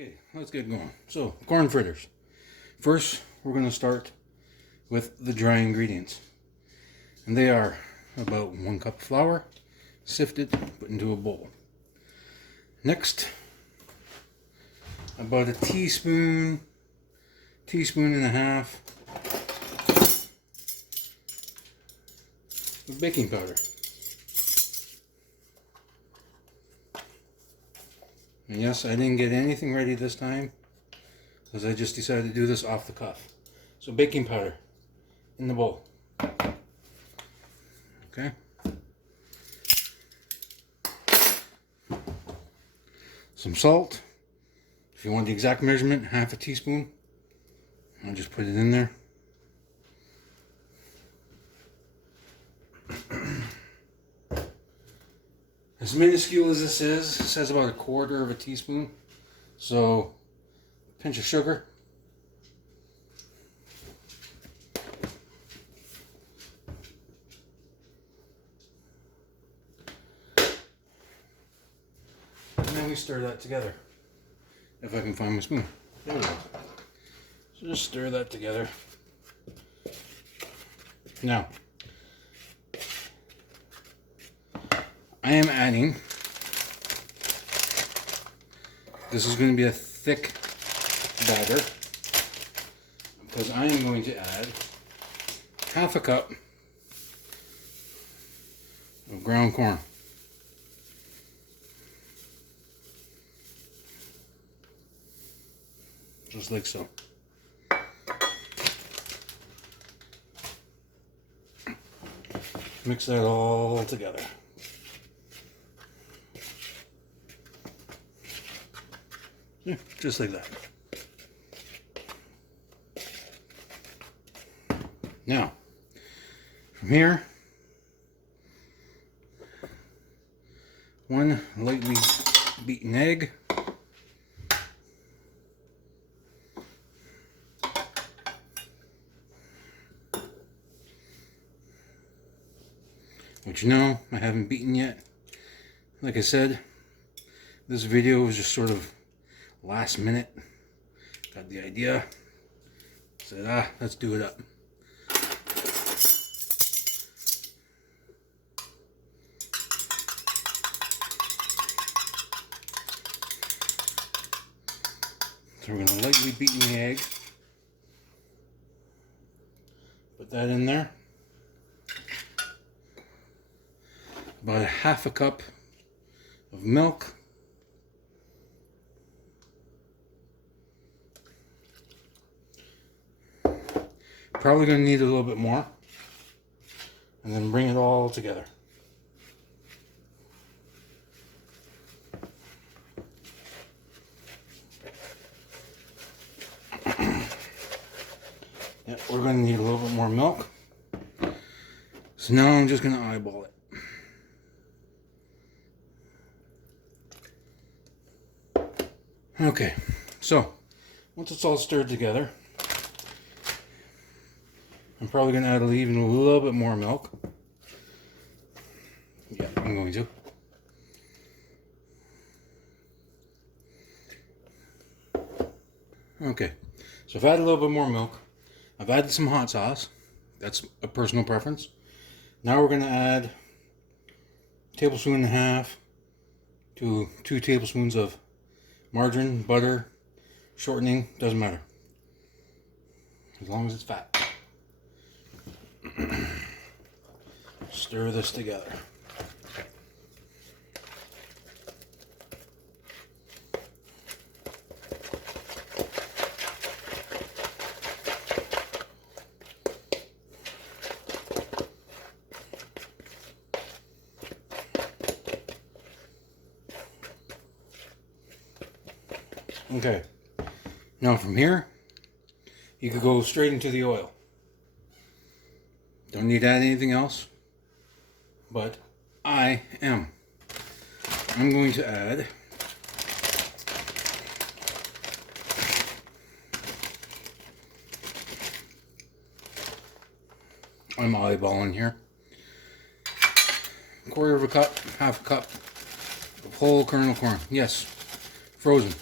Okay, let's get going. So, corn fritters. First, we're going to start with the dry ingredients. And they are about 1 cup of flour, sifted, put into a bowl. Next, about a teaspoon and a half of baking powder. And yes, I didn't get anything ready this time because I just decided to do this off the cuff. So baking powder in the bowl. Okay. Some salt. If you want the exact measurement, half a teaspoon. I'll just put it in there. As minuscule as this is, it says about 1/4 of a teaspoon. So, a pinch of sugar. And then we stir that together. If I can find my spoon. There we go. So just stir that together. Now, I am adding, this is going to be a thick batter, because I am going to add half a cup of ground corn. Just like so. Mix that all together. Yeah, just like that. Now, from here, 1 lightly beaten egg. Which, no, I haven't beaten yet. Like I said, this video was just sort of last minute. Got the idea. Said, let's do it up. So we're going to lightly beaten the egg. Put that in there. About 1/2 cup of milk. Probably going to need a little bit more. And then bring it all together. Yeah, we're going to need a little bit more milk. So now I'm just going to eyeball it. Okay, so once it's all stirred together, I'm probably going to add even a little bit more milk. Yeah, I'm going to. Okay, so I've added a little bit more milk. I've added some hot sauce. That's a personal preference. Now we're going to add a tablespoon and a half to 2 tablespoons of margarine, butter, shortening, doesn't matter. As long as it's fat. Stir this together. Okay, now from here, you could go straight into the oil. Don't need to add anything else, but I'm going to add I'm eyeballing here. 1/4 of a cup, 1/2 cup of whole kernel corn. Yes, frozen.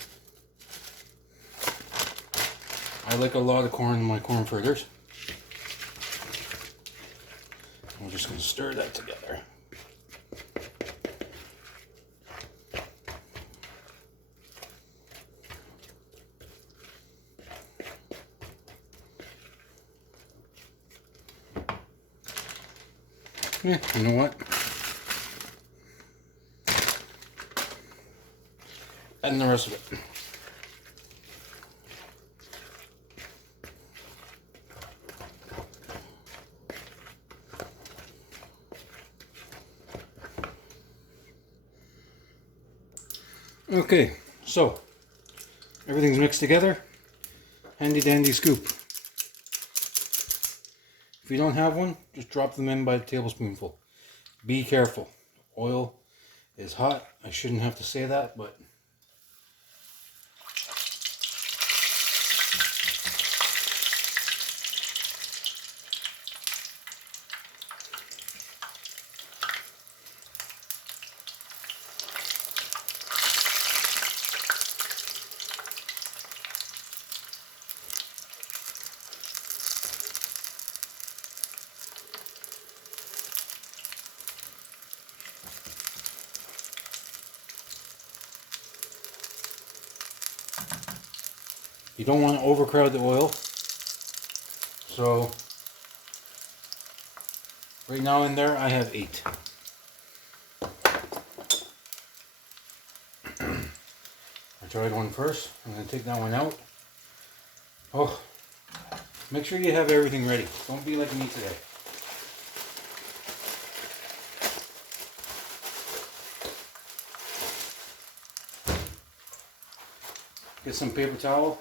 I like a lot of corn in my corn fritters. I'm just going to stir that together. Yeah, you know what? And the rest of it. Okay, so everything's mixed together. Handy dandy scoop. If you don't have one, just drop them in by the tablespoonful. Be careful. Oil is hot. I shouldn't have to say that, but you don't want to overcrowd the oil. So right now in there I have 8. I tried one first. I'm going to take that one out. Oh, make sure you have everything ready. Don't be like me today. Get some paper towel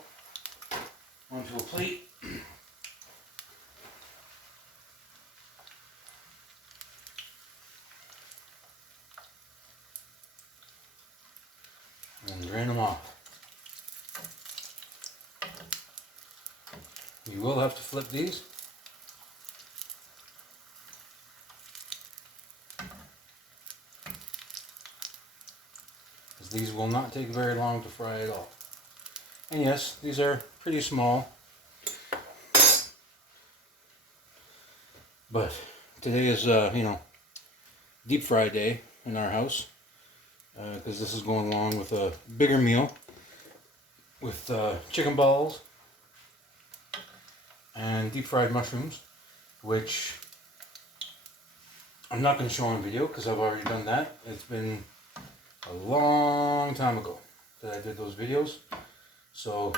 onto a plate. And drain them off. You will have to flip these. As these will not take very long to fry at all. And yes, these are pretty small. But today is, deep fry day in our house. Because this is going along with a bigger meal with chicken balls and deep fried mushrooms, which I'm not going to show on video because I've already done that. It's been a long time ago that I did those videos. So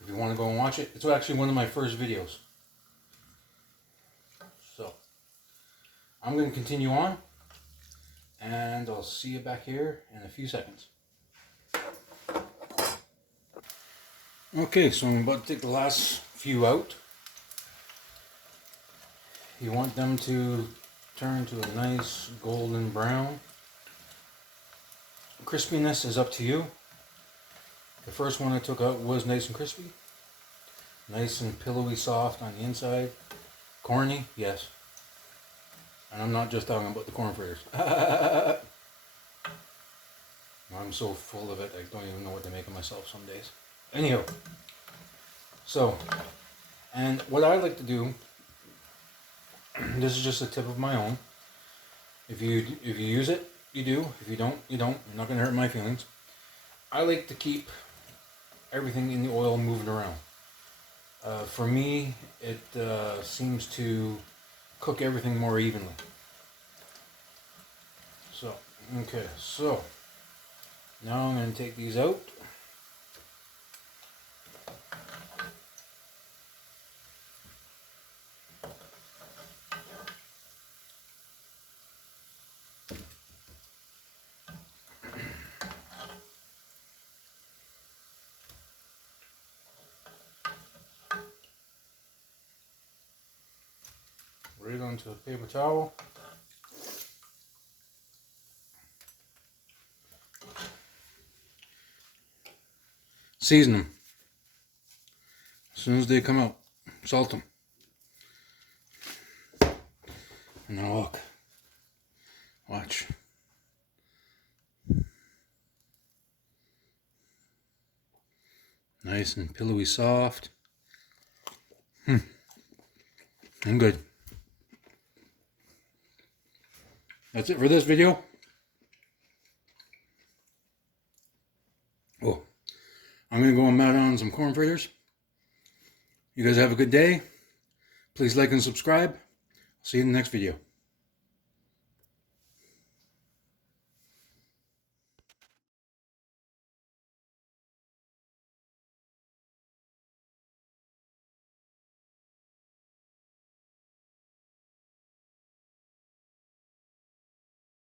if you want to go and watch it, it's actually one of my first videos. So I'm going to continue on, and I'll see you back here in a few seconds. Okay, so I'm about to take the last few out. You want them to turn to a nice golden brown. Crispiness is up to you. The first one I took out was nice and crispy. Nice and pillowy soft on the inside. Corny, yes. And I'm not just talking about the corn fritters. I'm so full of it, I don't even know what to make of myself some days. Anyhow, so, and what I like to do, this is just a tip of my own. If you use it, you do. If you don't, you don't. You're not going to hurt my feelings. I like to keep everything in the oil moving around. For me, it seems to cook everything more evenly. So, okay, so now I'm going to take these out. Right onto a paper towel. Season them. As soon as they come out, salt them. And now look. Watch. Nice and pillowy soft. And good. That's it for this video. Oh, I'm going to go and mat on some corn fritters. You guys have a good day. Please like and subscribe. See you in the next video.